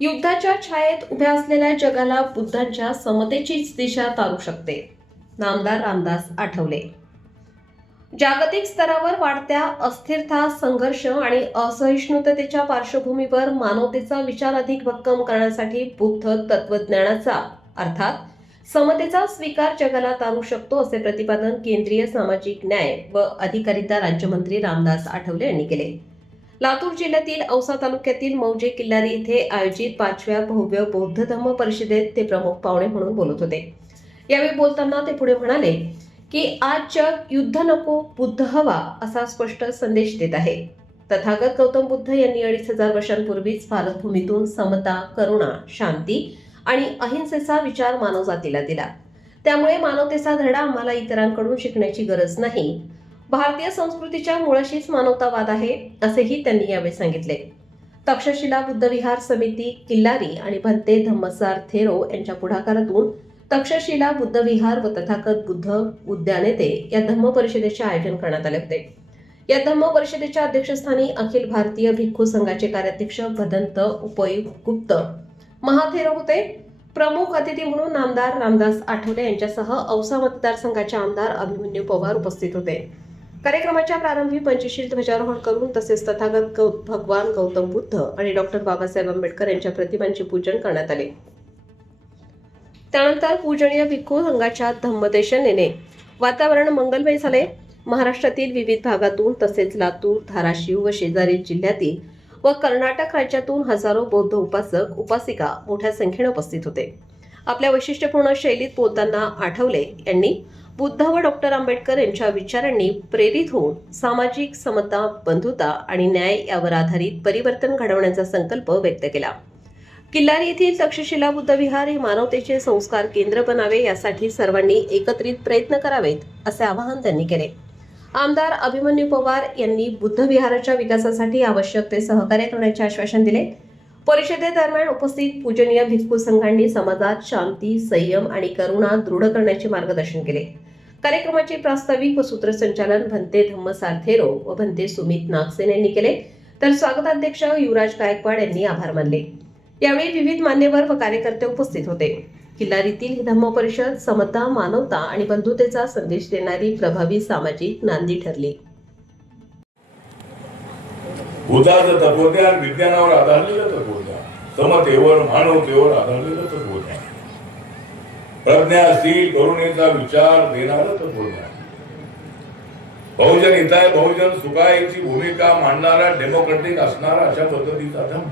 युद्धाच्या छायेत उभ्या असलेल्या जगाला बुद्धांच्या समतेचीच दिशा तारू शकते. नामदार रामदास आठवले. जागतिक स्तरावर वाढत्या अस्थिरता, संघर्ष आणि असहिष्णुतेच्या पार्श्वभूमीवर मानवतेचा विचार अधिक भक्कम करण्यासाठी बुद्ध तत्वज्ञानाचा अर्थात समतेचा स्वीकार जगाला तारू शकतो, असे प्रतिपादन केंद्रीय सामाजिक न्याय व अधिकारिता राज्यमंत्री रामदास आठवले यांनी केले. लातूर जिल्ह्यातील औसा तालुक्यातील मौजे किल्लारी येथे आयोजित 5व्या भव्य बौद्ध धम्म परिषदेत ते प्रमुख पाहुणे म्हणून बोलत होते. यावेळी बोलताना ते पुढे म्हणाले की आज जग युद्ध नको, बुद्ध हवा असा स्पष्ट संदेश देत आहे. तथागत गौतम बुद्ध यांनी 2500 वर्षांपूर्वीच भारतभूमीतून समता, करुणा, शांती आणि अहिंसेचा विचार मानवजातीला दिला. त्यामुळे मानवतेचा धडा आम्हाला इतरांकडून शिकण्याची गरज नाही. भारतीय संस्कृतीच्या मुळाशीच मानवतावाद आहे, असेही त्यांनी यावेळी सांगितले. तक्षशिला बुद्ध विहार समिती किल्लारी आणि भंते धम्मसार थेरो यांच्या पुढाकारातून तक्षशिला बुद्ध विहार व तथागत बुद्ध उद्यान येथे या धम्म परिषदेचे आयोजन करण्यात आले होते. या धम्म परिषदेच्या अध्यक्षस्थानी अखिल भारतीय भिक्खू संघाचे कार्याध्यक्ष भदंत उपयुक्त महाथेरो होते. प्रमुख अतिथी म्हणून नामदार रामदास आठवले यांच्यासह औसा मतदारसंघाचे आमदार अभिमन्यू पवार उपस्थित होते. कार्यक्रमाच्या प्रारंभी पंचशील ध्वजारोहण करून तसेच तथागत भगवान गौतम बुद्ध आणि डॉक्टर बाबासाहेब आंबेडकर यांच्या प्रतिमांचे पूजन करण्यात आले. त्यानंतर पूजनीय भिक्खू संघाच्या धम्मदेशनेने वातावरण मंगलमय झाले. महाराष्ट्रातील विविध भागातून तसेच लातूर, धाराशिव व शेजारील जिल्ह्यातील व कर्नाटक राज्यातून हजारो बौद्ध उपासक उपासिका मोठ्या संख्येने उपस्थित होते. आपल्या वैशिष्ट्यपूर्ण शैलीत बोलताना आठवले यांनी बुद्ध व डॉक्टर आंबेडकर यांच्या विचारांनी प्रेरित होऊन सामाजिक समता, बंधुता आणि न्याय यावर आधारित परिवर्तन घडवण्याचा संकल्प व्यक्त केला. किल्लारी येथील तक्षशिला बुद्ध विहार हे मानवतेचे संस्कार केंद्र बनावे, यासाठी सर्वांनी एकत्रित प्रयत्न करावेत, असे आवाहन त्यांनी केले. आमदार अभिमन्यू पवार यांनी बुद्ध विहाराच्या विकासासाठी आवश्यक ते सहकार्य करण्याचे आश्वासन दिले. परिषदेदरम्यान उपस्थित पूजनीय भिक्खू संघांनी समाजात शांती, संयम आणि करुणा दृढ करण्याचे मार्गदर्शन केले. कार्यक्रमाचे प्रास्ताविक व सूत्रसंचालन भंते धम्मसार थेरो व भंते सुमित नागसेन यांनी केले, तर स्वागताध्यक्ष युवराज गायकवाड यांनी आभार मानले. यावेळी विविध मान्यवर व कार्यकर्ते उपस्थित होते. किल्लारीतील ही धम्म परिषद समता, मानवता आणि बंधुतेचा संदेश देणारी प्रभावी सामाजिक नांदी ठरली. बुद्धाचं तत्वज्ञान विज्ञानावर आधारलेलं तत्वज्ञान, समतेवर, मानवतेवर आधारलेलं तत्वज्ञान, प्रज्ञाशील करुणेचा विचार देणारं तत्वज्ञान, बहुजन हिताय बहुजन सुखायची भूमिका मांडणारा, डेमोक्रेटिक असणारा अशा पद्धतीचा धम्म.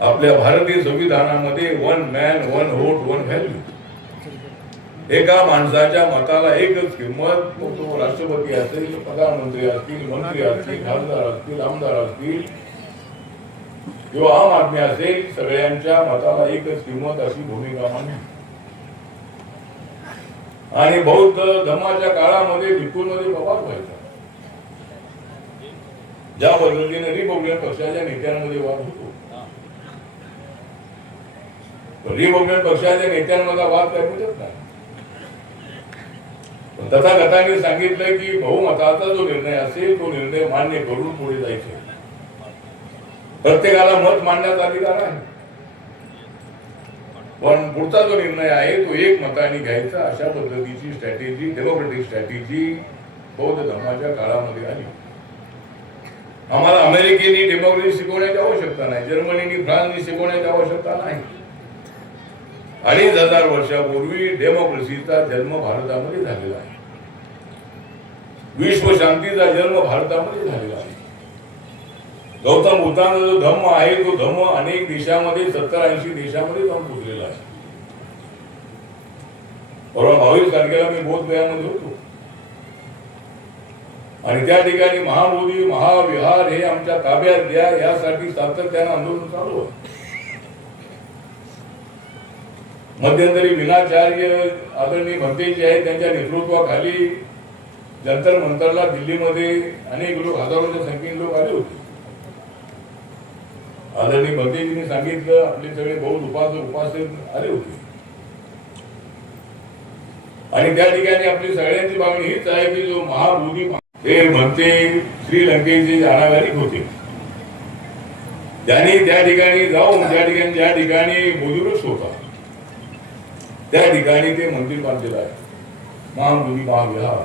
आपल्या भारतीय संविधानामध्ये 1 मॅन 1 व्होट 1 व्हॅल्यू, एका माणसाच्या मताला एकच किंमत. मग तो राष्ट्रपती असेल, प्रधानमंत्री असतील, मंत्री असतील, खासदार असतील, आमदार असतील किंवा आम आदमी असेल, सगळ्यांच्या मताला एकच किंमत, अशी भूमिका मांडली. आणि बौद्ध धर्माच्या काळामध्ये भिक्खूंमध्ये प्रवास व्हायचा. ज्या पद्धतीने रिपब्लिकन पक्षाच्या नेत्यांमध्ये वाद होतो, रिपब्लिकन पक्षाच्या नेत्यांमध्ये वाद काय मिळत नाही. तथागतांनी सांगितलं की बहुमताचा जो निर्णय असेल तो निर्णय मान्य करून पुढे जायचे. प्रत्येकाला मत मांडण्याचा अधिकार आहे, पण पुढचा जो निर्णय आहे तो एक मताने घ्यायचा, अशा पद्धतीची स्ट्रॅटेजी, डेमोक्रेटिक स्ट्रॅटेजी बौद्ध धर्माच्या काळामध्ये आली. आम्हाला अमेरिकेने डेमोक्रेसी शिकवण्याची आवश्यकता नाही, जर्मनीने, फ्रान्सने शिकवण्याची आवश्यकता नाही. 2500 वर्षापूर्वी डेमोक्रेसीचा जन्म भारतामध्ये झालेला आहे. विश्व शांतीचा जन्म भारतामध्ये झालेला आहे. गौतम बुद्धांचा जो धम्म आहे तो धम्म अनेक देशामध्ये 70-80 देशामध्ये जाऊन पोचलेला आहे. परवा 22 तारखेला मी बोधगयामध्ये होतो आणि त्या ठिकाणी महाबोधी, महाविहार हे आमच्या ताब्यात द्या यासाठी सातत्याने आंदोलन चालू आहे. मध्यंतरी विनाचार्य आदरणीय भंतेजी आहेत, त्यांच्या नेतृत्वाखाली जंतर मंतरला दिल्लीमध्ये अनेक लोक, हजारोच्या संख्येने लोक आले होते. आदरणीय भंतेजींनी सांगितलं आपले सगळे बौद्ध उपासक आले होते आणि त्या ठिकाणी आपली सगळ्यांची मागणी हीच आहे की जो महाबोधी हे भंते श्रीलंकेचे अनागारिक होते, ज्यांनी त्या ठिकाणी जाऊन ज्या ठिकाणी बुजुर्ग होता त्या ठिकाणी ते मंदिर बांधलेलं आहे, महामुनी महाविहार.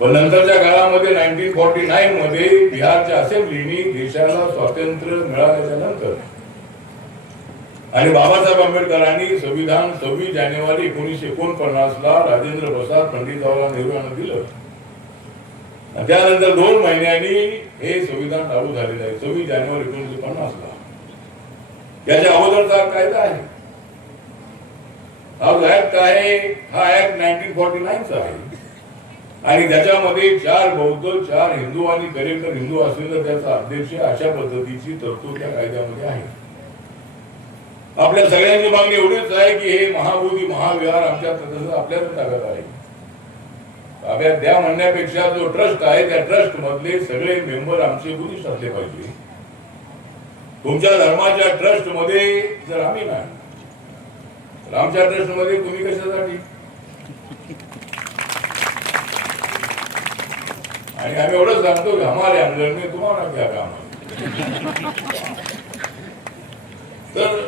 पण नंतरच्या काळामध्ये 1949 मध्ये बिहारच्या असेंब्लीने देशाला स्वातंत्र्य मिळाल्याच्या नंतर आणि बाबासाहेब आंबेडकरांनी संविधान 26 जानेवारी 1949 ला राजेंद्र प्रसाद पंडित जवाहरलाल नेहरू यांना दिलं. त्यानंतर 2 महिन्यांनी हे संविधान लागू झालेलं आहे 26 जानेवारी 1950 ला. याच्या अगोदरचा कायदा आहे हा ऍक्ट आहे, हा ऍक्ट 1949 चा आहे आणि त्याच्यामध्ये 4 बौद्ध 4 हिंदू आणि करेक्टर हिंदू असेल तर त्याचा अध्यक्ष अशा पद्धतीची तरतूद त्या कायद्यामध्ये आहे. आपल्या सगळ्यांची मागणी एवढीच आहे की हे महाबोधी महाविहार आमच्या आपल्याच ताब्यात आहे. ताब्यात द्या म्हणण्यापेक्षा जो ट्रस्ट आहे त्या ट्रस्ट मधले सगळे मेंबर आमचे बुद्धिस्ट असले पाहिजे. तुमच्या धर्माच्या ट्रस्ट मध्ये जर आम्ही नाही तर आमच्या ट्रस्ट मध्ये तुम्ही कशासाठी? आणि आम्ही एवढंच सांगतो की हमारे अंदर में तुम्हाला क्या काम आहे. तर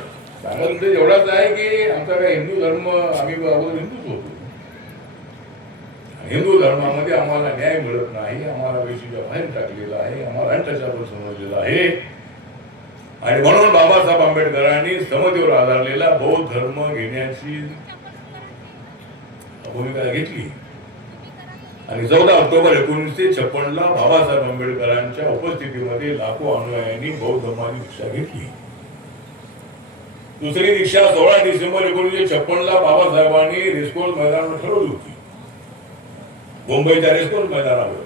सांगायचं एवढाच आहे की आमचा काय हिंदू धर्म आम्ही अगोदर हिंदूच होतो. हिंदू धर्मामध्ये आम्हाला न्याय मिळत नाही, आम्हाला वेशीच्या बाहेर टाकलेला आहे, आम्हाला अंतशास्त्र समजलेलं आहे. आणि म्हणून बाबासाहेब आंबेडकरांनी समतेवर आधारलेला बौद्ध धर्म घेण्याची भूमिका घेतली आणि 14 ऑक्टोबर 1956 ला बाबासाहेब आंबेडकरांच्या उपस्थितीमध्ये लाखो अनुयायांनी बौद्ध धर्माची दीक्षा घेतली. दुसरी दीक्षा 16 डिसेंबर 1956 ला बाबासाहेबांनी रेसकोर्स मैदानावर ठरवली होती. मुंबईच्या रेसकोर्स मैदानावर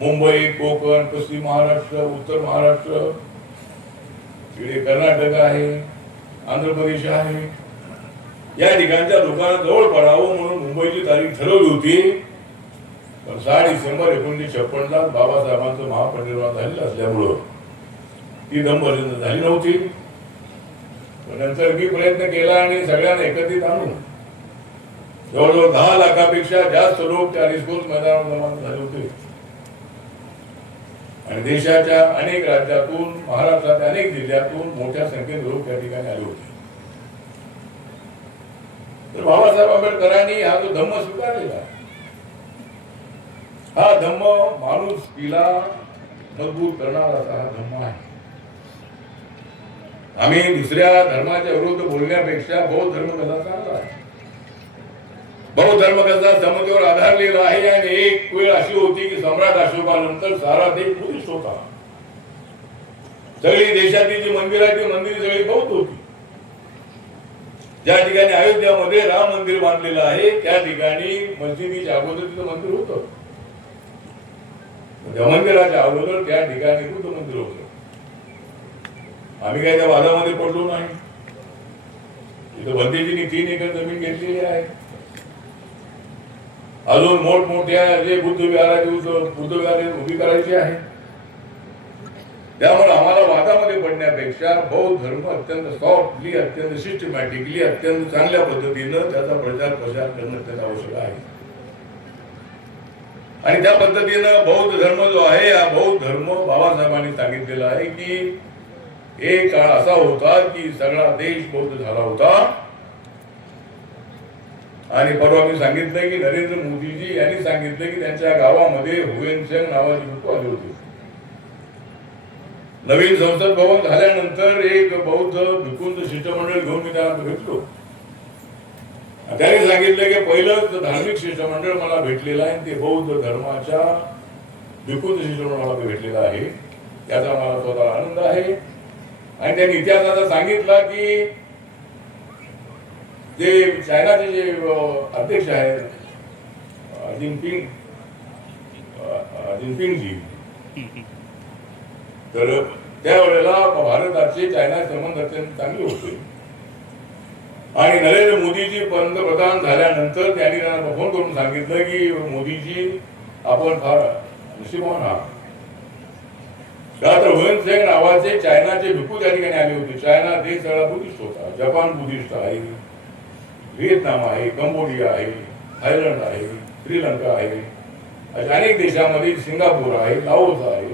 मुंबई, कोकण, पश्चिम महाराष्ट्र, उत्तर महाराष्ट्र, इकडे कर्नाटक आहे, आंध्र प्रदेश आहे, या ठिकाणच्या लोकांना जवळ पडावं म्हणून मुंबईची तारीख ठरवली होती. पण 6 डिसेंबर 1956 ला बाबासाहेबांचं महापरिनिर्वाण झालेलं असल्यामुळं ती दंपती झाली नव्हती. नंतर मी प्रयत्न केला आणि सगळ्यांना एकत्रित आणून जवळजवळ 10 लाखापेक्षा जास्त लोक त्या रेसकोर्स मैदानावर जमा झाले होते आणि देशाच्या अनेक राज्यातून महाराष्ट्राच्या अनेक जिल्ह्यातून मोठ्या संख्येने लोक त्या ठिकाणी आले होते. तर बाबासाहेब आंबेडकरांनी हा जो धम्म स्वीकारलेला आहे हा धम्म माणुसकीला मजबूत करणारा असा हा धम्म आहे. आम्ही दुसऱ्या धर्माच्या विरुद्ध बोलण्यापेक्षा बौद्ध धर्म कसा चांगला आहे. बौद्ध धर्म कसा समतेवर आधारलेला आहे आणि एक वेळ अशी होती की सम्राट अशोकानंतर सारा देश बुद्धिस्ट होता. सगळी देशातील जी मंदिर आहे ती मंदिर सगळी बौद्ध होती. ज्या ठिकाणी अयोध्यामध्ये राम मंदिर बांधलेलं आहे त्या ठिकाणी मस्जिदीच्या अगोदर तिथं मंदिर होतं. त्या मंदिराच्या अगोदर त्या ठिकाणी बुद्ध मंदिर होतं. आम्ही काय त्या वादामध्ये पडलो नाही. तिथं बंदेजींनी 3 एकर जमीन घेतलेली आहे. अजून मोठमोठ्या जे बुद्ध विहार उभी करायची आहे. त्यामुळे आम्हाला वादामध्ये पडण्यापेक्षा बौद्ध धर्म अत्यंत सॉफ्टली, अत्यंत सिस्टमॅटिकली, अत्यंत चांगल्या पद्धतीनं त्याचा प्रचार प्रसार करणं अत्यंत आवश्यक आहे. आणि त्या पद्धतीनं बौद्ध धर्म जो आहे हा बौद्ध धर्म बाबासाहेबांनी सांगितलेला आहे की एक काळ असा होता की सगळा देश बौद्ध झाला होता. आणि परवा मी सांगितलं की नरेंद्र मोदीजी यांनी सांगितलं की त्यांच्या गावामध्ये हुएनसेंग नावाची भिक्खू आली होती. नवीन संसद भवन झाल्यानंतर एक बौद्ध भिक्खूंचं शिष्टमंडळ घेऊन मी त्यांना भेटलो. त्यांनी सांगितलं की पहिलं धार्मिक शिष्टमंडळ मला भेटलेलं आहे ते बौद्ध धर्माच्या भिक्खूंचं शिष्टमंडळ मला भेटलेलं आहे. त्याचा मला स्वतःला आनंद आहे. आणि त्यांनी इतिहासाचा सांगितला की जे चायनाचे जे अध्यक्ष आहेत जिनपिंगजी, तर त्यावेळेला भारताचे चायना संबंध अत्यंत चांगले होते. आणि नरेंद्र मोदीजी पंतप्रधान झाल्यानंतर त्यांनी त्यांना फोन करून सांगितलं की मोदीजी आपण फार नशीबवान आहात. का तर हुएनसेंग नावाचे चायनाचे भिक्खू त्या ठिकाणी आले होते. चायना देश सगळा बुद्धिस्ट होता. जपान बुद्धिस्ट आहे, व्हिएतनाम आहे, कंबोडिया आहे, थायलंड आहे, श्रीलंका आहे, अशा अनेक देशामध्ये सिंगापूर आहे, लाओस आहे,